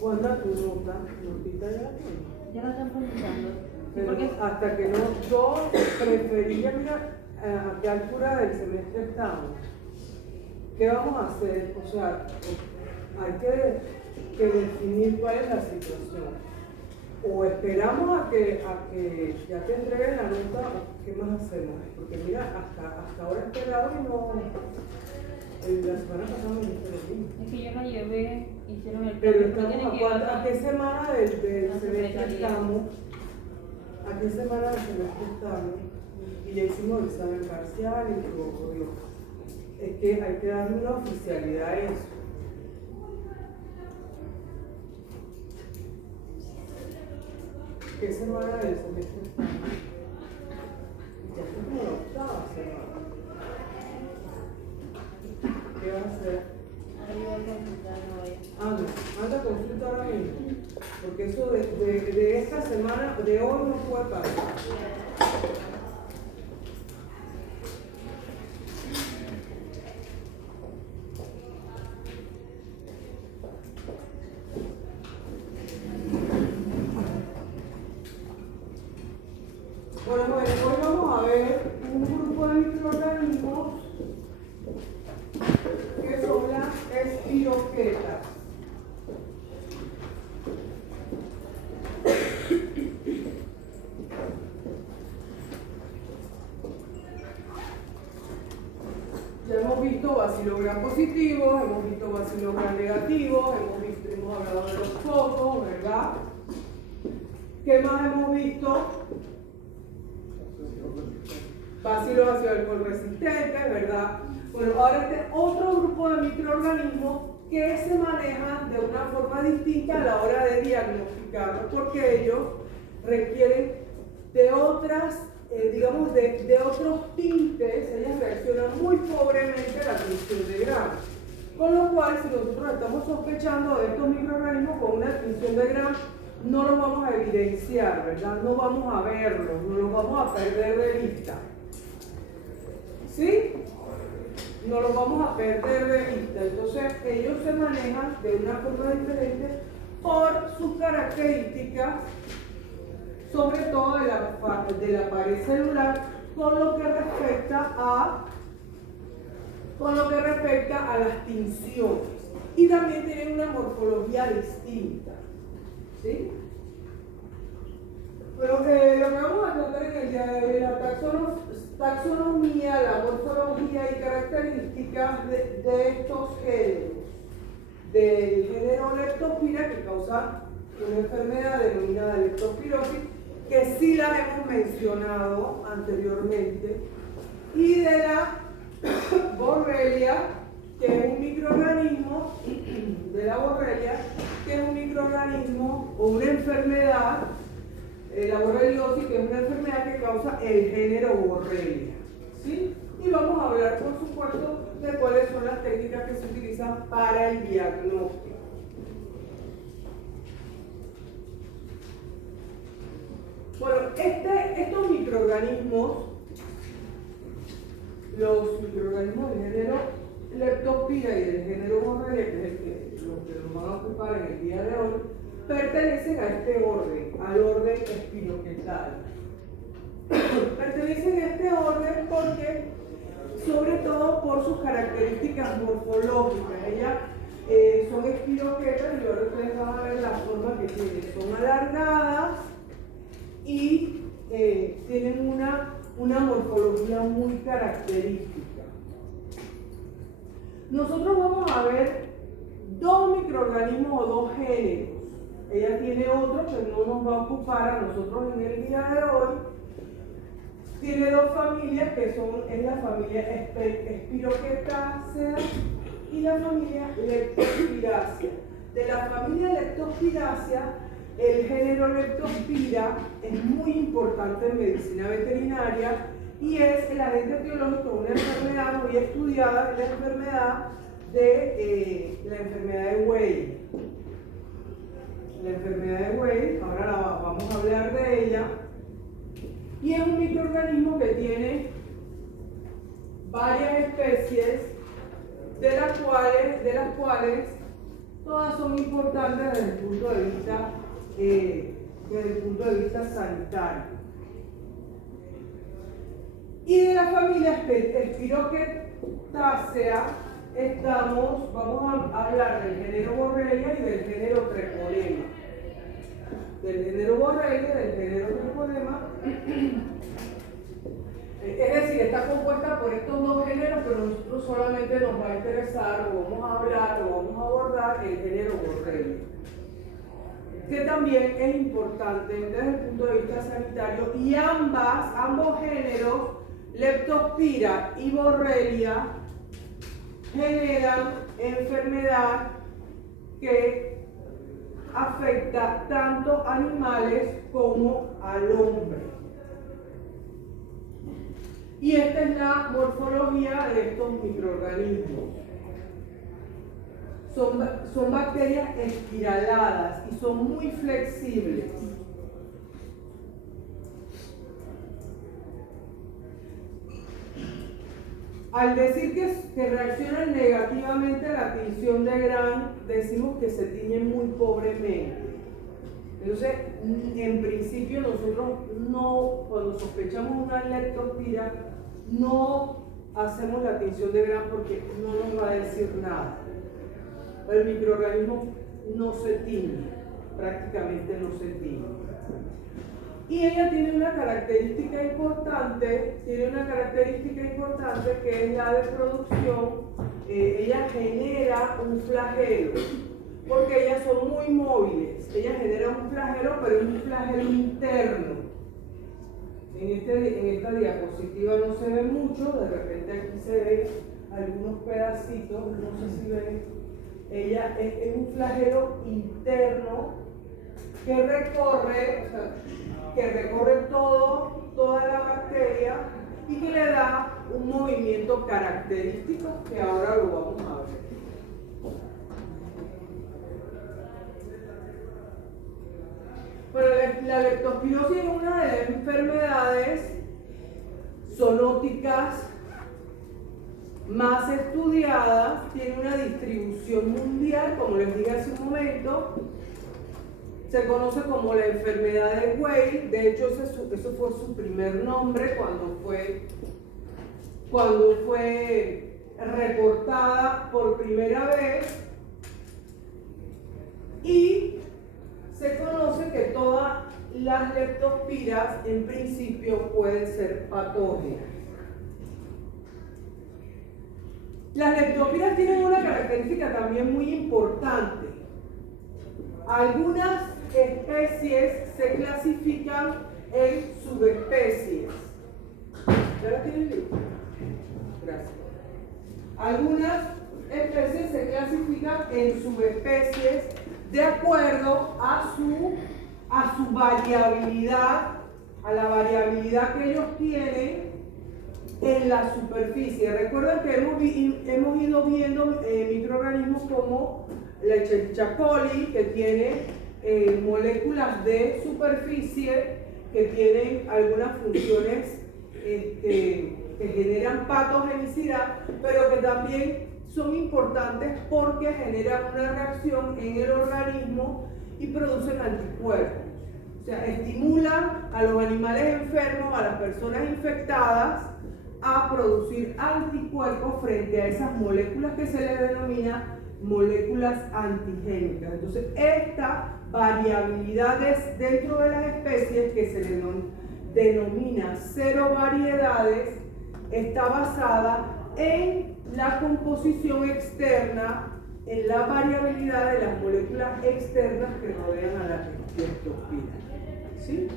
Wanda, tu nota, notita ya la tengo. Ya la están publicando. Sí, Pero porque hasta que no, yo preferiría, mira, a qué altura del semestre estamos. ¿Qué vamos a hacer? O sea, hay que definir cuál es la situación. O esperamos a que ya te entreguen la nota, o qué más hacemos. Porque mira, hasta ahora he esperado y no. La semana pasada me dijiste lo mismo. es que yo la llevé, hicieron el Pero cambio, estamos tienen que llevarlo ¿a qué semana del la semestre secretaría. estamos? ¿A qué semana del semestre estamos? Y ya hicimos el examen parcial y todo. Es que hay que darle una oficialidad a eso. ¿Qué semana del semestre estamos? Ya está como la octava semana. ¿Qué vas a hacer? Ahora yo voy a consultar hoy. Anda a consulta ahora mismo. Porque eso de esta semana, de hoy no puede pasar. Bueno, hoy vamos a ver un grupo de microorganismos que son las espiroquetas. Ya hemos visto bacilos gram positivos, hemos visto bacilos gram negativos, hemos hablado de los focos, ¿verdad? ¿Qué más hemos visto? Bacilos ácido alcohol resistentes, ¿verdad? Bueno, ahora este otro grupo de microorganismos que se manejan de una forma distinta a la hora de diagnosticarlos, porque ellos requieren de otras, digamos, de otros tintes. Ellas reaccionan muy pobremente a la tinción de Gram. Con lo cual, si nosotros estamos sospechando de estos microorganismos con una tinción de Gram, no los vamos a evidenciar, ¿verdad? No vamos a verlos, no los vamos a perder de vista. ¿Sí? No los vamos a perder de vista. Entonces, ellos se manejan de una forma diferente por sus características, sobre todo de la pared celular, con lo que respecta a las tinciones. Y también tienen una morfología distinta. ¿Sí? Pero lo que vamos a tratar en el día de hoy es la taxonomía, la morfología y características de estos géneros. Del género Leptospira, que causa una enfermedad denominada leptospirosis, que sí la hemos mencionado anteriormente, y de la Borrelia, que es un microorganismo, de la Borrelia, que es un microorganismo o una enfermedad, la borreliosis, que es una enfermedad que causa el género Borrelia. ¿Sí? Y vamos a hablar, por supuesto, de cuáles son las técnicas que se utilizan para el diagnóstico. Bueno, estos microorganismos, los microorganismos del género Leptospira y del género Borrelia, que es los que nos van a ocupar en el día de hoy, pertenecen a este orden, al orden espiroquetal. Pertenecen a este orden porque, sobre todo por sus características morfológicas, ellas son espiroquetas y ahora ustedes van a ver la forma que tienen. Son alargadas y tienen una morfología muy característica. Nosotros vamos a ver dos microorganismos o dos géneros. Ella tiene otro que no nos va a ocupar a nosotros en el día de hoy. Tiene dos familias que es la familia Spirochetácea y la familia Leptospiraceae. De la familia Leptospiraceae, el género Leptospira es muy importante en medicina veterinaria y es el agente etiológico de una enfermedad muy estudiada, la enfermedad de Weil. La enfermedad de Weil, ahora vamos a hablar de ella. Y es un microorganismo que tiene varias especies, de las cuales todas son importantes desde el punto de vista sanitario. Y de la familia Spirochetácea vamos a hablar del género Borrelia y del género Trepolema. Del género Borrelia y del género Trepolema. Es decir, está compuesta por estos dos géneros, pero nosotros solamente nos va a interesar o vamos a hablar o vamos a abordar el género Borrelia, que también es importante desde el punto de vista sanitario, y ambos géneros, Leptospira y Borrelia, generan enfermedad que afecta tanto a animales como al hombre. Y esta es la morfología de estos microorganismos. Son bacterias espiraladas y son muy flexibles. Al decir que reaccionan negativamente a la tinción de Gram, decimos que se tiñen muy pobremente. Entonces, en principio nosotros no, cuando sospechamos una leptospira, no hacemos la tinción de Gram porque no nos va a decir nada. El microorganismo no se tiñe, prácticamente no se tiñe. Y ella tiene una característica importante, que es la de producción. Ella genera un flagelo, porque ellas son muy móviles. Ella genera un flagelo, pero es un flagelo interno. En esta diapositiva no se ve mucho, de repente aquí se ven algunos pedacitos, no sé si ven. Ella es un flagelo interno que recorre, toda la bacteria y que le da un movimiento característico que ahora lo vamos a ver. Bueno, la leptospirosis es una de las enfermedades zoonóticas más estudiadas, tiene una distribución mundial, como les dije hace un momento. Se conoce como la enfermedad de Weil. De hecho, eso fue su primer nombre cuando fue reportada por primera vez. Y se conoce que todas las leptospiras en principio pueden ser patógenas. Las leptospiras tienen una característica también muy importante. Algunas especies se clasifican en subespecies. ¿Ya la tienen lista? Gracias. Algunas especies se clasifican en subespecies de acuerdo a su variabilidad, a la variabilidad que ellos tienen en la superficie. Recuerden que hemos ido viendo microorganismos como la Escherichia coli, que tiene moléculas de superficie que tienen algunas funciones que generan patogenicidad, pero que también son importantes porque generan una reacción en el organismo y producen anticuerpos. O sea, estimulan a los animales enfermos, a las personas infectadas, a producir anticuerpos frente a esas moléculas que se les denomina moléculas antigénicas. Entonces, esta variabilidad dentro de las especies, que se le denomina serovariedades, está basada en la composición externa, en la variabilidad de las moléculas externas que rodean a la leptospira. ¿Sí?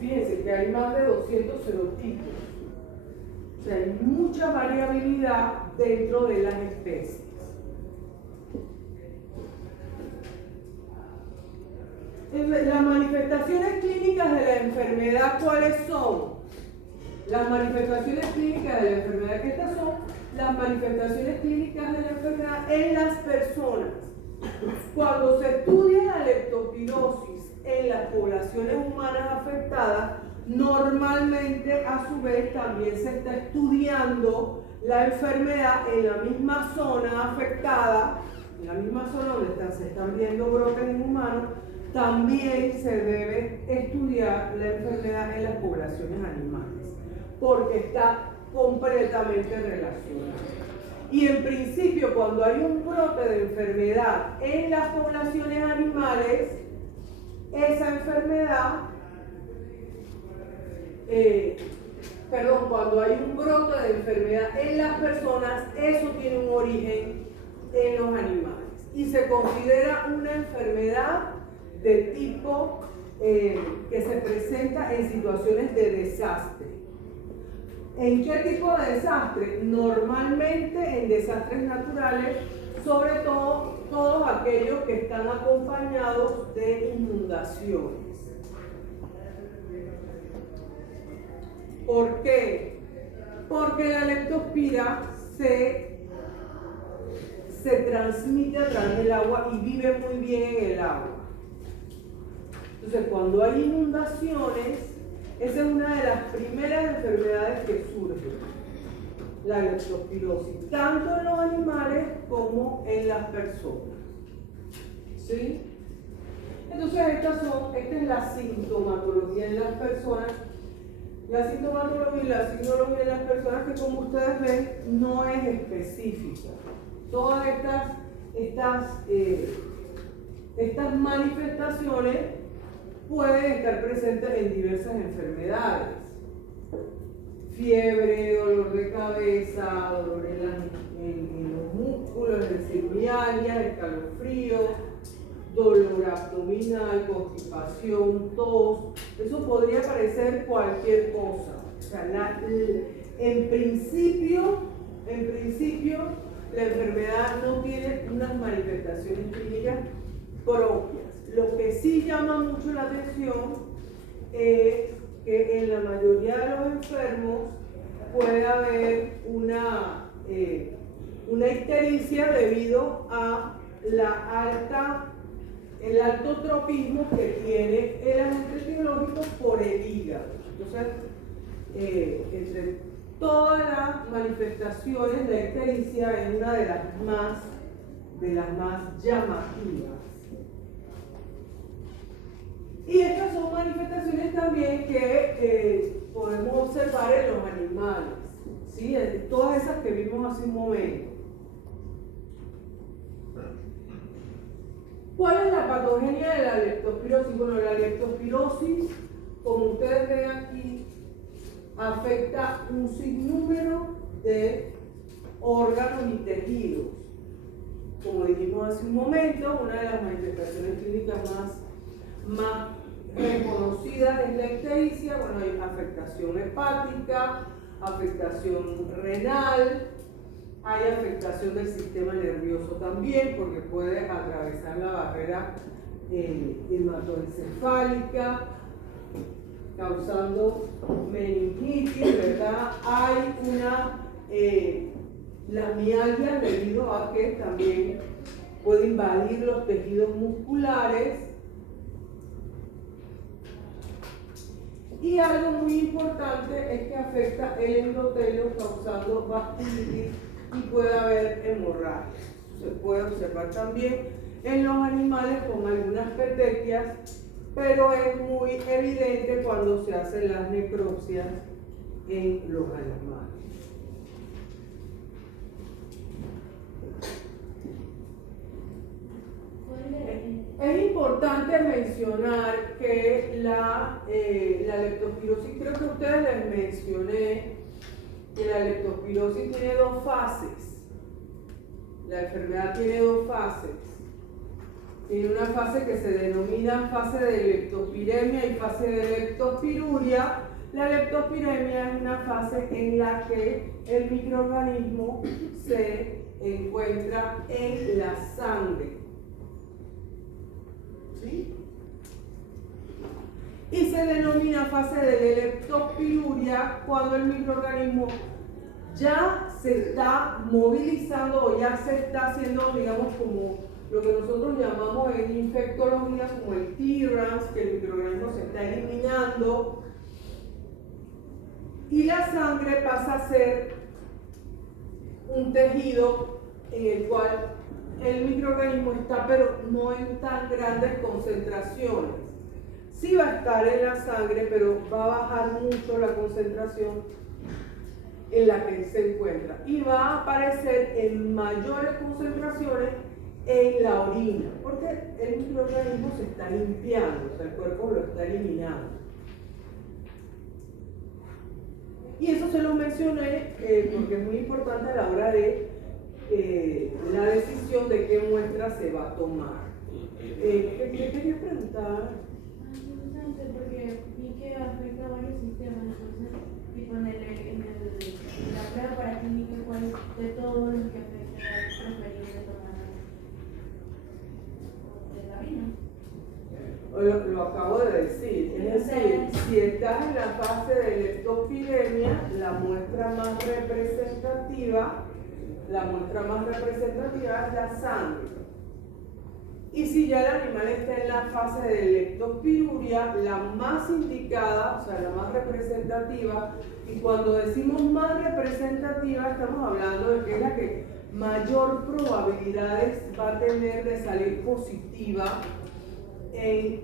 Fíjense que hay más de 200 serotipos. O sea, hay mucha variabilidad dentro de las especies. Las manifestaciones clínicas de la enfermedad, ¿cuáles son? Las manifestaciones clínicas de la enfermedad, que estas son las manifestaciones clínicas de la enfermedad en las personas. Cuando se estudia la leptospirosis en las poblaciones humanas afectadas, normalmente a su vez también se está estudiando la enfermedad en la misma zona afectada, en la misma zona donde se están viendo brotes en humanos, también se debe estudiar la enfermedad en las poblaciones animales, porque está completamente relacionada. Y en principio, cuando hay un brote de enfermedad en las poblaciones animales, esa enfermedad, cuando hay un brote de enfermedad en las personas, eso tiene un origen en los animales y se considera una enfermedad de tipo que se presenta en situaciones de desastre. ¿En qué tipo de desastre? Normalmente en desastres naturales, sobre todo todos aquellos que están acompañados de inundaciones. ¿Por qué? Porque la leptospira se transmite a través del agua y vive muy bien en el agua. Entonces, cuando hay inundaciones, esa es una de las primeras enfermedades que surgen, la leptospirosis, tanto en los animales como en las personas. ¿Sí? Entonces, esta es la sintomatología en las personas. La sintomatología y la signología de las personas, que como ustedes ven, no es específica. Todas estas manifestaciones pueden estar presentes en diversas enfermedades. Fiebre, dolor de cabeza, dolor en los músculos, es decir, mialgia, escalofrío, dolor abdominal, constipación, tos. Eso podría parecer cualquier cosa. O sea, en principio, la enfermedad no tiene unas manifestaciones clínicas propias. Lo que sí llama mucho la atención es que en la mayoría de los enfermos puede haber una ictericia debido a el alto tropismo que tiene el agente etiológico por el hígado. Entonces, entre todas las manifestaciones, la ictericia es una de las más llamativas. Y estas son manifestaciones también que podemos observar en los animales, ¿sí? Todas esas que vimos hace un momento. ¿Cuál es la patogenia de la leptospirosis? Bueno, la leptospirosis, como ustedes ven aquí, afecta un sinnúmero de órganos y tejidos. Como dijimos hace un momento, una de las manifestaciones clínicas más reconocidas es la ictericia. Bueno, hay afectación hepática, afectación renal, hay afectación del sistema nervioso también, porque puede atravesar la barrera hematoencefálica, causando meningitis, ¿verdad? Hay la mialgia, debido a que también puede invadir los tejidos musculares. Y algo muy importante es que afecta el endotelio, causando vasculitis y puede haber hemorragia. Se puede observar también en los animales con algunas petequias, pero es muy evidente cuando se hacen las necropsias en los animales. Es importante mencionar que la leptospirosis, creo que a ustedes les mencioné que la leptospirosis tiene dos fases. La enfermedad tiene dos fases. Tiene una fase que se denomina fase de leptospiremia y fase de leptospiruria. La leptospiremia es una fase en la que el microorganismo se encuentra en la sangre. ¿Sí? Y se denomina fase de leptospiruria cuando el microorganismo ya se está movilizando o ya se está haciendo, digamos, como lo que nosotros llamamos en infectología como el clearance, que el microorganismo se está eliminando y la sangre pasa a ser un tejido en el cual el microorganismo está, pero no en tan grandes concentraciones. Sí va a estar en la sangre, pero va a bajar mucho la concentración en la que se encuentra y va a aparecer en mayores concentraciones en la orina, porque el microorganismo se está limpiando, o sea, el cuerpo lo está eliminando. Y eso se lo mencioné porque es muy importante a la hora de la decisión de qué muestra se va a tomar. ¿Qué quería preguntar? Porque vi que afecta a varios sistemas, entonces, tipo en la prueba para clínica, ¿cuál de todos los que afecta es preferible tomar de la orina? Lo acabo de decir, es decir, si estás en la fase de leptospiremia, la muestra más representativa es la sangre. Y si ya el animal está en la fase de leptospiruria, la más indicada, o sea, la más representativa, y cuando decimos más representativa estamos hablando de que es la que mayor probabilidades va a tener de salir positiva en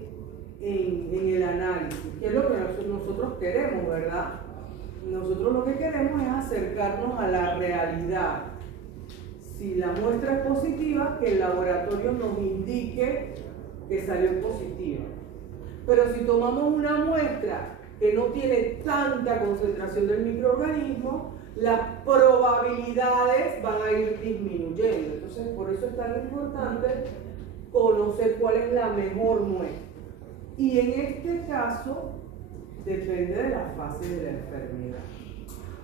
el análisis, que es lo que nosotros queremos, ¿verdad? Nosotros lo que queremos es acercarnos a la realidad. Si la muestra es positiva, que el laboratorio nos indique que salió positiva. Pero si tomamos una muestra que no tiene tanta concentración del microorganismo, las probabilidades van a ir disminuyendo. Entonces, por eso es tan importante conocer cuál es la mejor muestra. Y en este caso, depende de la fase de la enfermedad.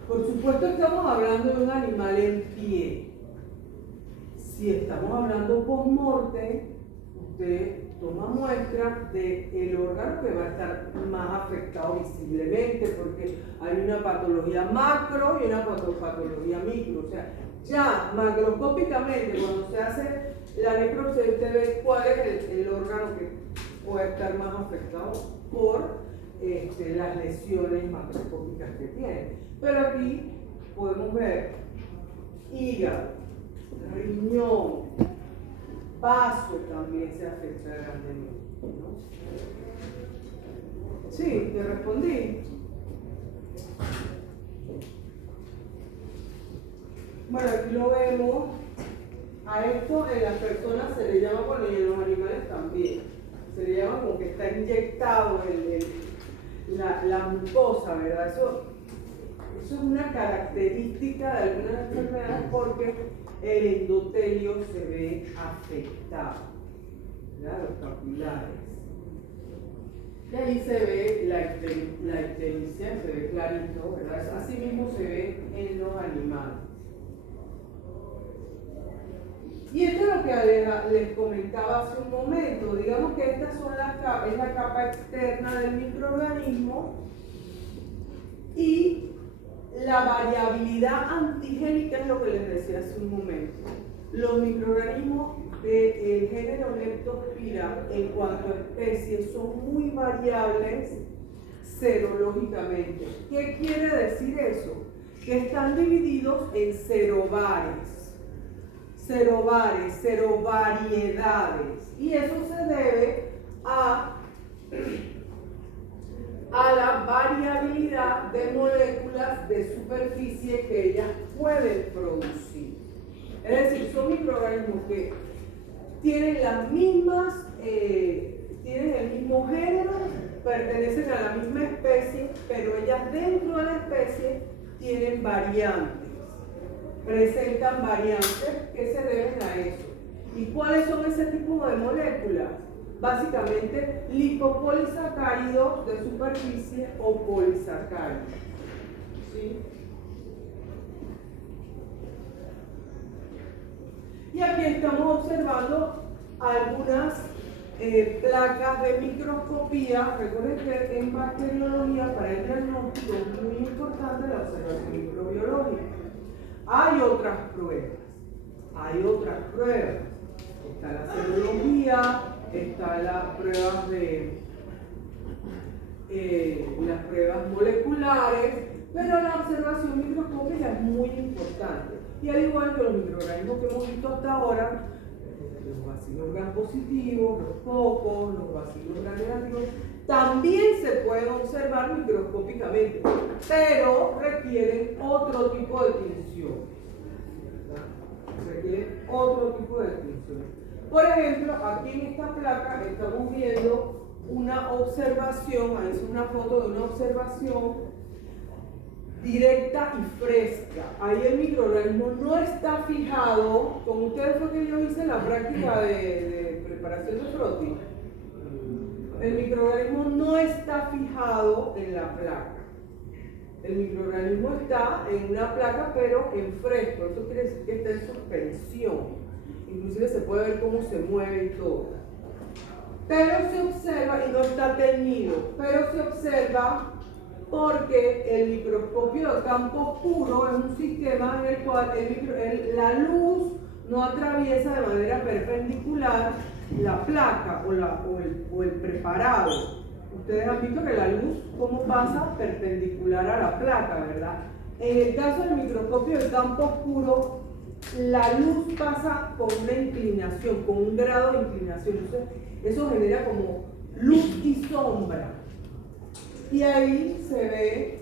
Por supuesto, estamos hablando de un animal en pie. Si estamos hablando post-mortem, usted toma muestra del órgano que va a estar más afectado visiblemente, porque hay una patología macro y una patología micro. O sea, ya macroscópicamente, cuando se hace la necropsia, usted ve cuál es el órgano que puede estar más afectado por las lesiones macroscópicas que tiene. Pero aquí podemos ver hígado, riñón, vaso también se afecta grandemente, ¿no? Sí, te respondí. Bueno, aquí lo vemos. A esto en las personas se le llama, bueno, y en los animales también, se le llama como que está inyectado la mucosa, ¿verdad? Eso es una característica de algunas enfermedades porque el endotelio se ve afectado, ¿verdad? Los capilares. Y ahí se ve la ictericia, se ve clarito, ¿verdad? Así mismo se ve en los animales. Y esto es lo que les comentaba hace un momento. Digamos que estas son es la capa externa del microorganismo y la variabilidad antigénica es lo que les decía hace un momento. Los microorganismos del género Leptospira en cuanto a especies son muy variables serológicamente. ¿Qué quiere decir eso? Que están divididos en serobares, serovariedades, y eso se debe a la variabilidad de moléculas de superficie que ellas pueden producir. Es decir, son microorganismos que tienen las mismas, tienen el mismo género, pertenecen a la misma especie, pero ellas dentro de la especie tienen variantes, presentan variantes que se deben a eso. ¿Y cuáles son ese tipo de moléculas? Básicamente lipopolisacáridos de superficie o polisacáridos. ¿Sí? Y aquí estamos observando algunas placas de microscopía. Recuerden que en bacteriología, para el diagnóstico, es muy importante la observación microbiológica. Hay otras pruebas. Está la serología, están las pruebas las pruebas moleculares, pero la observación microscópica es muy importante. Y al igual que los microorganismos que hemos visto hasta ahora, los bacilos gram positivos, los cocos, los bacilos gram negativos, también se pueden observar microscópicamente, pero requieren otro tipo de tinción. Requieren otro tipo de tinción. Por ejemplo, aquí en esta placa estamos viendo una observación, ahí es una foto de una observación directa y fresca. Ahí el microorganismo no está fijado, como ustedes fue que yo hice la práctica de preparación de frotis. El microorganismo no está fijado en la placa. El microorganismo está en una placa, pero en fresco. Eso quiere decir que está en suspensión. Inclusive se puede ver cómo se mueve y todo. Pero se observa, y no está teñido, pero se observa porque el microscopio de campo oscuro es un sistema en el cual la luz no atraviesa de manera perpendicular la placa o el preparado. Ustedes han visto que la luz, ¿cómo pasa? Perpendicular a la placa, ¿verdad? En el caso del microscopio de campo oscuro, la luz pasa con una inclinación, con un grado de inclinación. Entonces, eso genera como luz y sombra. Y ahí se ve,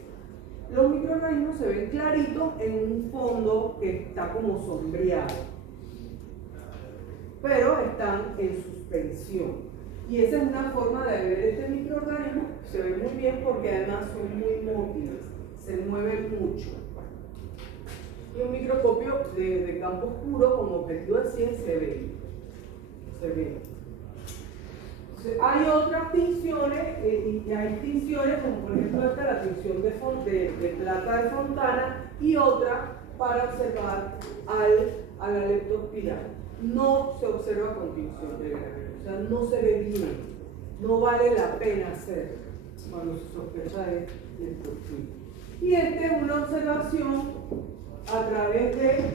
los microorganismos se ven claritos en un fondo que está como sombreado, pero están en suspensión. Y esa es una forma de ver este microorganismo. Se ve muy bien porque además son muy móviles, se mueven mucho. Y un microscopio de campo oscuro con objetivo de 100 se ve. Hay otras tinciones, y hay tinciones como por ejemplo esta, la tinción de plata de Fontana, y otra para observar a la leptospira. No se observa con tinción de grano, o sea, no se ve bien, no vale la pena hacerlo cuando se sospecha de leptospira. Y esta es una observación a través de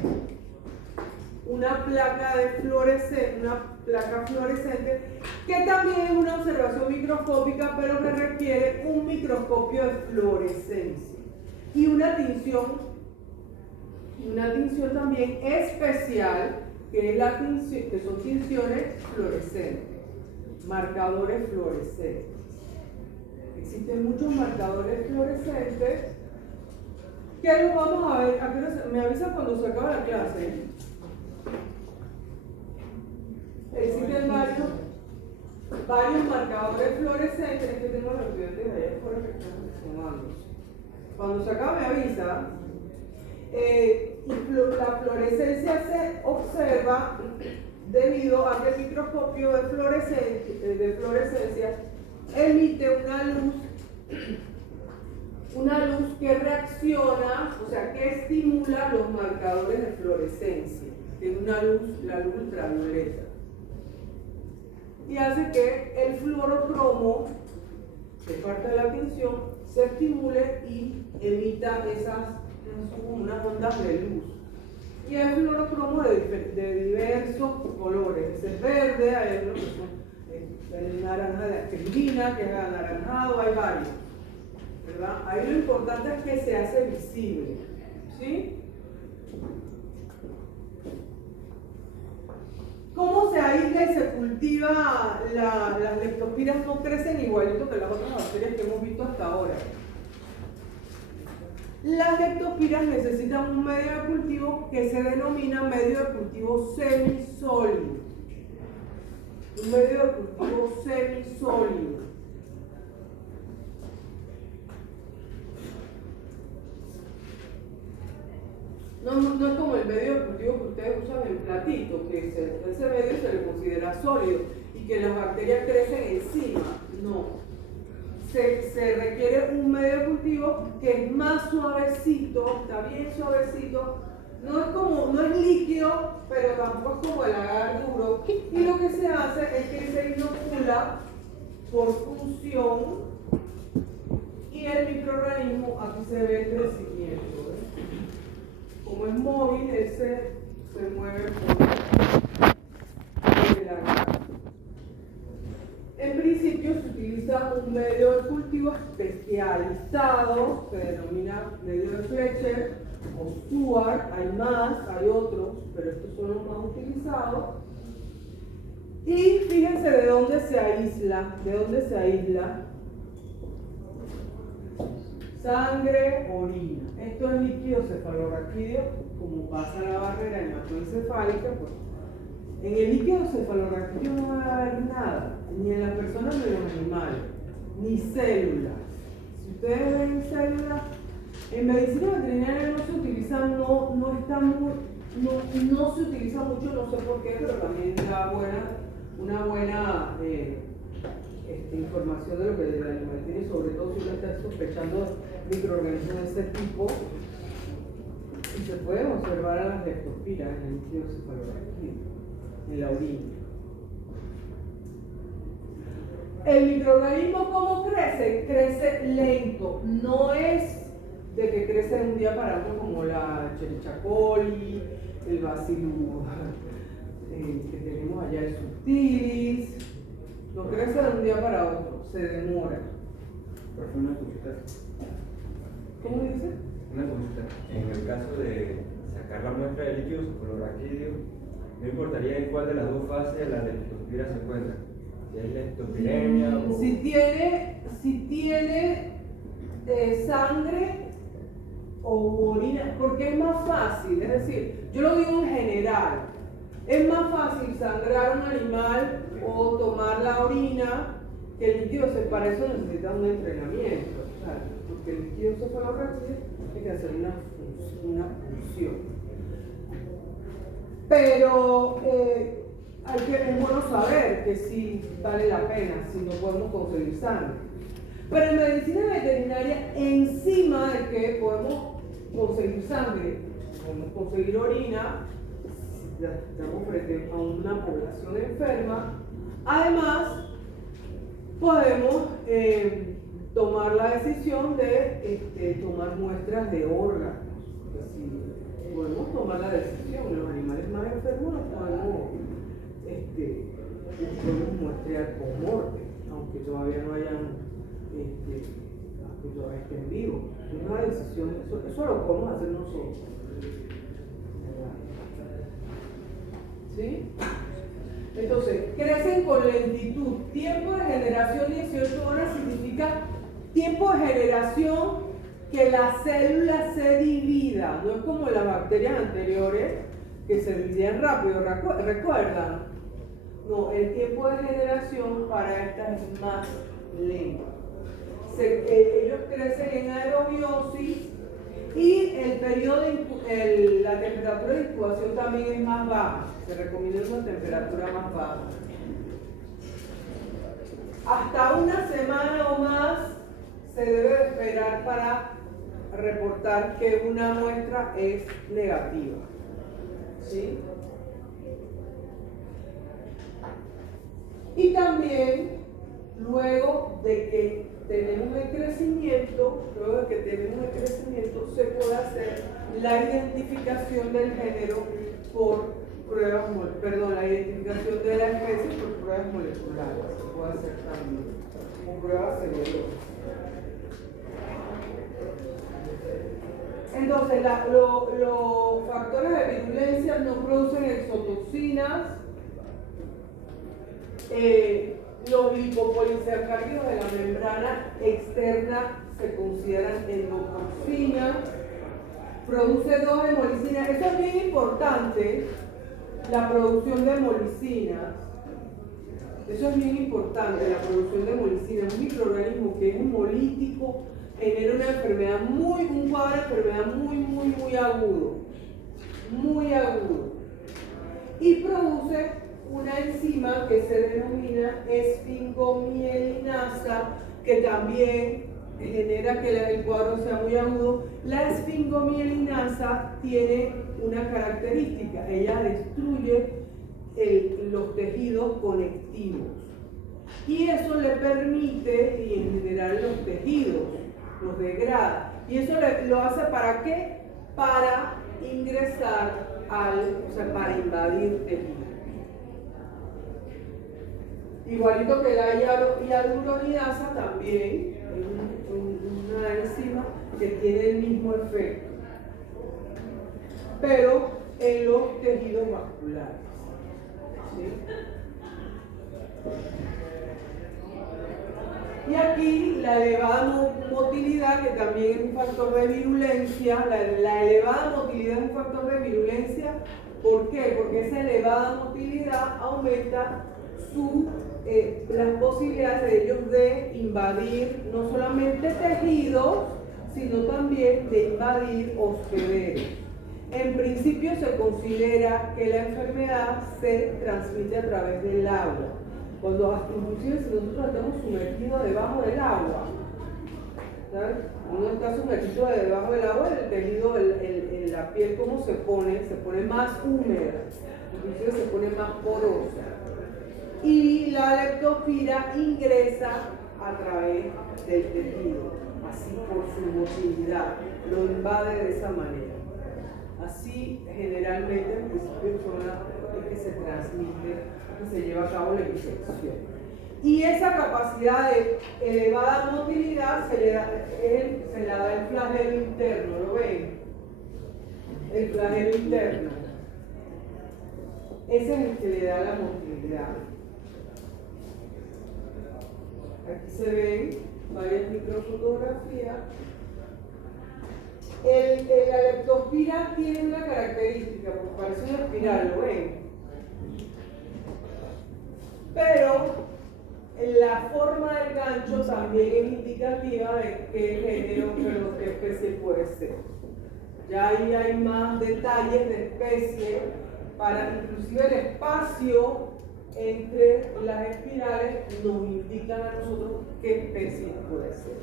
una placa fluorescente, que también es una observación microscópica, pero que requiere un microscopio de fluorescencia y una tinción también especial, que son tinciones fluorescentes, marcadores fluorescentes. Existen muchos marcadores fluorescentes que los vamos a ver. Me avisan cuando se acaba la clase. Existen varios marcadores fluorescentes. Es que tengo los estudiantes de allá afuera que están funcionando. Cuando se acaba me avisa. La fluorescencia se observa debido a que el microscopio de fluorescencia emite una luz que reacciona, o sea, que estimula los marcadores de fluorescencia, que es la luz ultravioleta, y hace que el fluorocromo, que es parte de la tinción, se estimule y emita son como unas ondas de luz. Y hay fluorocromo de diversos colores. Ese es verde, hay otros que son el naranja de acrilina, que es anaranjado, hay varios, ¿verdad? Ahí lo importante es que se hace visible, ¿sí? ¿Cómo se aísla y se cultiva? Las leptospiras no crecen igualito que las otras bacterias que hemos visto hasta ahora. Las leptospiras necesitan un medio de cultivo que se denomina medio de cultivo semisólido. Un medio de cultivo semisólido. No es como el medio de cultivo que ustedes usan en platito, que ese medio se le considera sólido y que las bacterias crecen encima. No. Se requiere un medio de cultivo que es más suavecito, está bien suavecito, no es líquido, pero tampoco es como el agar duro. Y lo que se hace es que se inocula por función y el microorganismo, aquí se ve el crecimiento, ¿ves? Como es móvil, se mueve por el agar. En principio se utiliza un medio de cultivo especializado, se denomina medio de Fletcher, o Stuart, hay más, hay otros, pero estos son los más utilizados. Y fíjense de dónde se aísla, sangre, orina. Esto es líquido cefalorraquídeo, como pasa la barrera hematoencefálica, pues en el líquido cefalorraquídeo no va a haber nada, ni en las personas ni en los animales, ni células. Si ustedes ven células, en medicina veterinaria no se utilizan, no se utiliza mucho, no sé por qué, pero también da una buena información de lo que el animal tiene, sobre todo si uno está sospechando microorganismos de ese tipo. Y se pueden observar a las leptospiras en el líquido cefalorraquídeo, en la orina. El microorganismo, ¿cómo crece? Crece lento, no es de que crece de un día para otro como la Escherichia coli, el Bacillus que tenemos allá, el subtilis. No crece de un día para otro, se demora. Profe, una consulta. ¿Cómo dice? Una consulta. En el caso de sacar la muestra de líquido cefalorraquídeo, no importaría en cuál de las dos fases la leptospira se encuentra. Si es leptopiremia o... Si tiene sangre o orina, porque es más fácil, es decir, yo lo digo en general, es más fácil sangrar un animal o tomar la orina que el líquido cefalorraquídeo. Para eso necesita un entrenamiento, ¿sabes? Porque el líquido cefalorraquídeo hay que hacer una función. Pero es bueno saber que sí vale la pena si no podemos conseguir sangre. Pero en medicina veterinaria, encima de que podemos conseguir sangre, podemos conseguir orina, estamos frente a una población enferma, además podemos tomar la decisión de tomar muestras de órganos. Si podemos tomar la decisión, los animales más enfermos los podemos muestrear con morte, aunque todavía no hayan, aunque todavía estén vivos. Es una decisión, eso lo podemos hacer nosotros. ¿Sí? Entonces, crecen con lentitud. Tiempo de generación 18 horas significa tiempo de generación que la célula se divida. No es como las bacterias anteriores que se dividían rápido, ¿recuerdan? No, el tiempo de generación para estas es más lento. Ellos crecen en aerobiosis y el periodo la temperatura de incubación también es más baja. Se recomienda una temperatura más baja. Hasta una semana o más se debe esperar para reportar que una muestra es negativa. ¿Sí? Y también, luego de que tenemos el crecimiento, se puede hacer la identificación del género por pruebas, la identificación de la especie por pruebas moleculares, se puede hacer también, con pruebas serológicas. Entonces, los factores de virulencia no producen exotoxinas. Los lipopolisacáridos de la membrana externa se consideran endotoxinas. Produce 2 hemolicinas. Eso es bien importante, la producción de hemolicinas. Eso es bien importante, la producción de hemolicinas. Un microorganismo que es hemolítico genera una enfermedad un cuadro de enfermedad muy agudo. Muy agudo. Y produce una enzima que se denomina esfingomielinasa, que también genera que el cuadro sea muy agudo. La esfingomielinasa tiene una característica, ella destruye los tejidos conectivos y eso le permite, y en general los tejidos los degrada, y eso lo hace ¿para qué? Para ingresar para invadir tejidos. Igualito que la hialuronidasa también es una enzima que tiene el mismo efecto. pero en los tejidos vasculares. ¿Sí? Y aquí la elevada motilidad, que también es un factor de virulencia, la elevada motilidad es un factor de virulencia. ¿Por qué? Porque esa elevada motilidad aumenta las posibilidades de ellos de invadir no solamente tejidos, sino también de invadir hospederos. En principio se considera que la enfermedad se transmite a través del agua. Cuando inclusive si nosotros estamos sumergidos debajo del agua, ¿sabes? Uno está sumergido debajo del agua, el tejido, la piel, ¿cómo se pone? Se pone más húmeda, inclusive se pone más porosa. Y la leptospira ingresa a través del tejido, así por su motilidad, lo invade de esa manera. Así generalmente en principio es que se transmite, que se lleva a cabo la infección. Y esa capacidad de elevada motilidad se la da el flagelo interno, ¿lo ven? El flagelo interno. Ese es el que le da la motilidad. Aquí se ven varias microfotografías. La leptospira tiene una característica, porque parece una espiral, ¿lo ven? Pero la forma del gancho también es indicativa de qué género, pero qué especie puede ser. Ya ahí hay más detalles de especie, para inclusive el espacio entre las espirales nos indican a nosotros qué especie puede ser.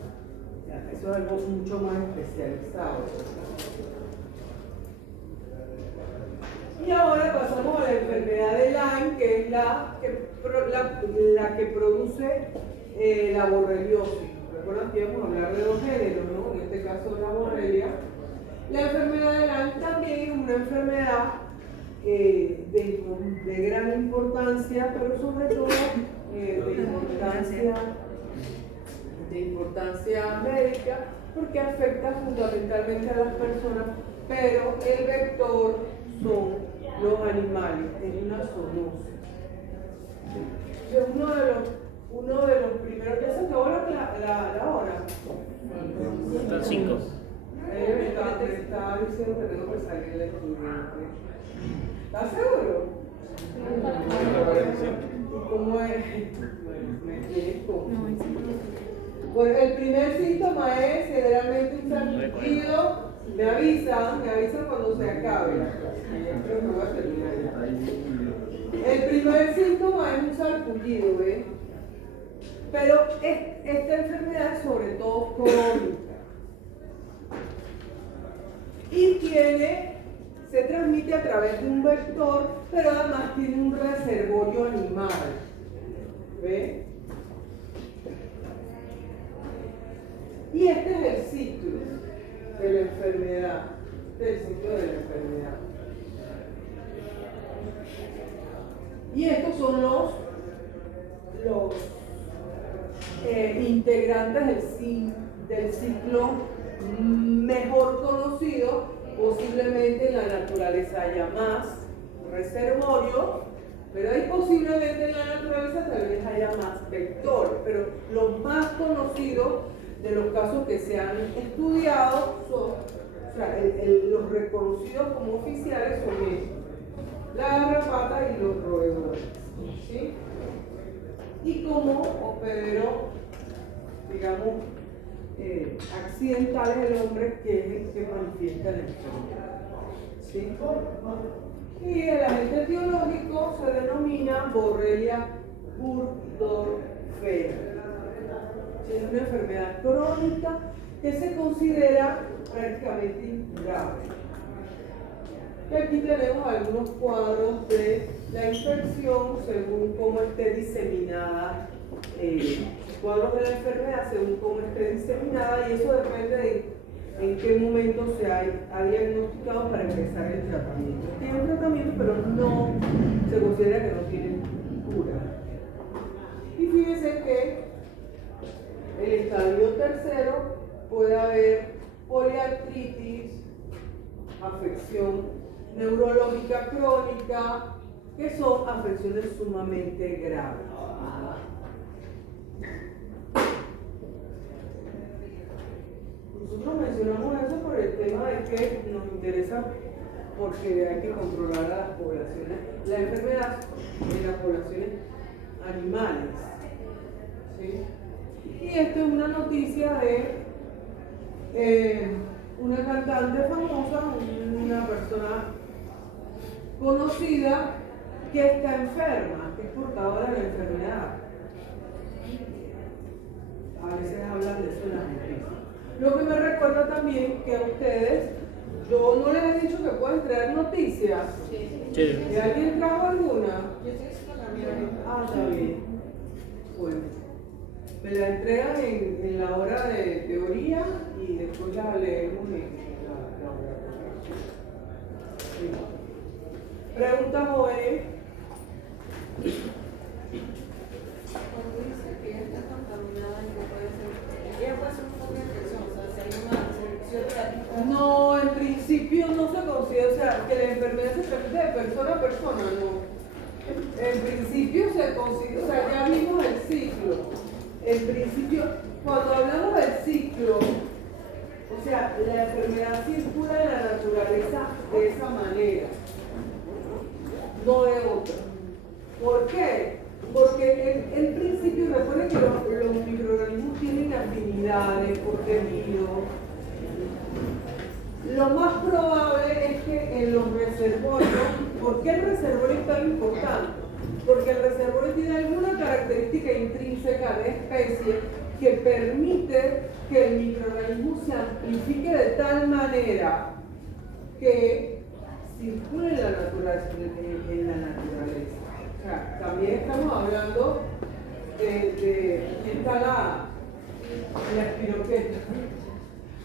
Eso es algo mucho más especializado. Y ahora pasamos a la enfermedad de Lyme, que es la que produce la borreliosis. Recuerdan que íbamos a hablar de dos géneros, ¿no? En este caso la borrelia. La enfermedad de Lyme también es una enfermedad de gran importancia, pero sobre todo de importancia médica, porque afecta fundamentalmente a las personas, pero el vector son los animales, es una zoonosis. Uno de los primeros, ya se acabó la hora. Están 5. Me estaba diciendo que tengo que salir del estudiante. ¿Estás seguro? ¿Cómo es? Me explico. Pues el primer síntoma es generalmente un sarpullido. Me avisan cuando se acabe la clase. Creo que voy a terminar ya. El primer síntoma es un sarpullido, ¿ves? Pero esta enfermedad es sobre todo crónica. Y se transmite a través de un vector, pero además tiene un reservorio animal. ¿Ve? Y este es el ciclo de la enfermedad. Y estos son los integrantes del ciclo mejor conocido. Posiblemente en la naturaleza haya más reservorios, pero ahí posiblemente en la naturaleza tal vez haya más vectores, pero los más conocidos de los casos que se han estudiado son, los reconocidos como oficiales son estos: la garrapata y los roedores, ¿sí? Y como hospedero, digamos, accidentales del hombre, que es el que manifiesta la enfermedad, ¿sí? Y el agente etiológico se denomina Borrelia burgdorferi. Es una enfermedad crónica que se considera prácticamente incurable. Y aquí tenemos algunos cuadros de la infección según cómo esté diseminada, cuadros de la enfermedad según cómo esté diseminada, y eso depende de en qué momento se ha diagnosticado para empezar el tratamiento. Tiene un tratamiento, pero no se considera que no tiene cura. Y fíjense que el estadio tercero puede haber poliartritis, afección neurológica crónica, que son afecciones sumamente graves. Nosotros mencionamos eso por el tema de que nos interesa porque hay que controlar a las poblaciones, la enfermedad en las poblaciones animales. ¿Sí? Y esto es una noticia de una cantante famosa, una persona conocida que está enferma, que es portadora de la enfermedad. A veces hablan de eso en las noticias. Lo que me recuerda también que a ustedes, yo no les he dicho que pueden traer noticias. Sí. ¿Y alguien trajo alguna? Yo estoy haciendo la mía ahorita. Ah, está bien. Bueno, me la entregan en la hora de teoría y después la leemos en la hora de práctica. Sí. Pregunta jóvenes. Cuando dice que ella está contaminada y que puede ser, ella puede ser un foco de infección, o sea, si hay una selección de No, en principio no se considera, o sea, que la enfermedad se transmite de persona a persona, no. En principio se considera, o sea, ya vimos el ciclo. En principio, cuando hablamos del ciclo, o sea, la enfermedad circula en la naturaleza de esa manera, no de otra. ¿Por qué? Porque en principio, recuerden que los microorganismos tienen afinidades por tejido. Lo más probable es que en los reservorios, ¿por qué el reservorio es tan importante? Porque el reservorio tiene alguna característica intrínseca de especie que permite que el microorganismo se amplifique de tal manera que circule en la naturaleza. O sea, también estamos hablando de está la espiroqueta.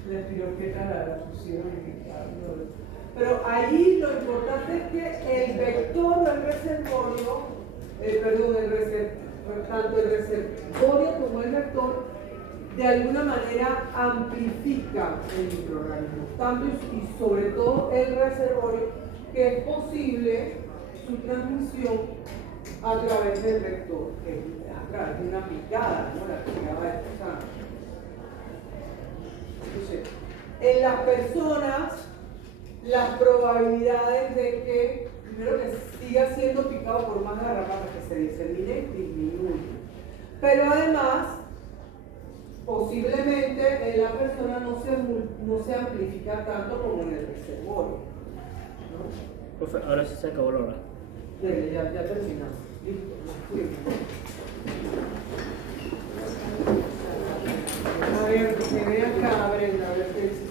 La espiroqueta, la fusión. Pero ahí lo importante es que el vector del reservorio, tanto el reservorio como el vector, de alguna manera amplifica el microorganismo, tanto y sobre todo el reservorio, que es posible su transmisión a través del vector, a través de una picada, ¿no? La picada es entonces, en las personas, las probabilidades de que, primero que siga siendo picado por más garrapatas que se diseminen, disminuyen. Pero además, posiblemente en la persona no se amplifica tanto como en el reservorio. ¿No? Profe, ahora sí se acabó la hora. Ya terminamos. Listo, nos fuimos. A ver, que se vea acá, Brenda, a ver qué dice.